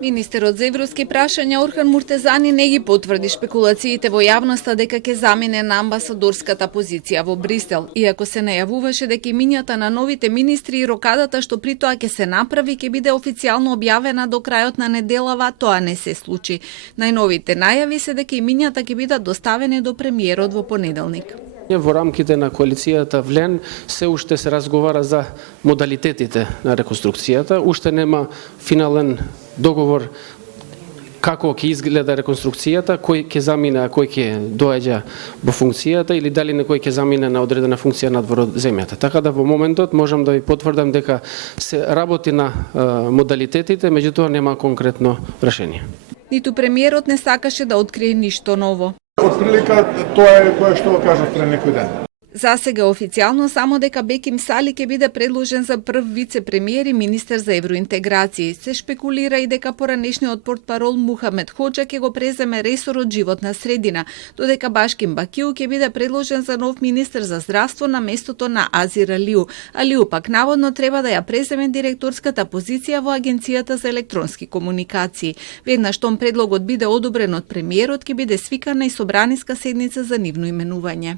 Министерот за европски прашања Орхан Муртезани не ги потврди шпекулациите во јавноста дека ќе замине на амбасадорската позиција во Брисел, иако се најавуваше дека имињата на новите министри и рокадата што при тоа ќе се направи ќе биде официјално објавена до крајот на неделава, тоа не се случи. Најновите најави се дека имињата ќе бидат доставени до премиерот во понеделник. Во рамките на коалицијата ВЛЕН се уште се разговара за модалитетите на реконструкцијата, уште нема финален договор како ќе изгледа реконструкцијата, кој ќе замине, кој ќе доаѓа во функцијата или дали некој ќе замине на одредена функција надвор од земјата. Така да во моментот можам да ви потврдам дека се работи на модалитетите, меѓутоа нема конкретно решение. Ниту премиерот не сакаше да открие ништо ново. Отприлика тоа е кое што кажав пред некој ден. За сега официјално само дека Беким Сали ќе биде предложен за прв вице-премиер и министер за евроинтеграција. Се шпекулира и дека поранешниот портпарол Мухамед Хоџа ќе го преземе ресорот животна средина, додека Башким Бакиу ќе биде предложен за нов министер за здравство на местото на Азир Алиу. Алиу пак наводно треба да ја преземе директорската позиција во Агенцијата за електронски комуникации. Веднаш штом предлогот биде одобрен од премиерот ќе биде свикана и собраниска седница за нивно именување.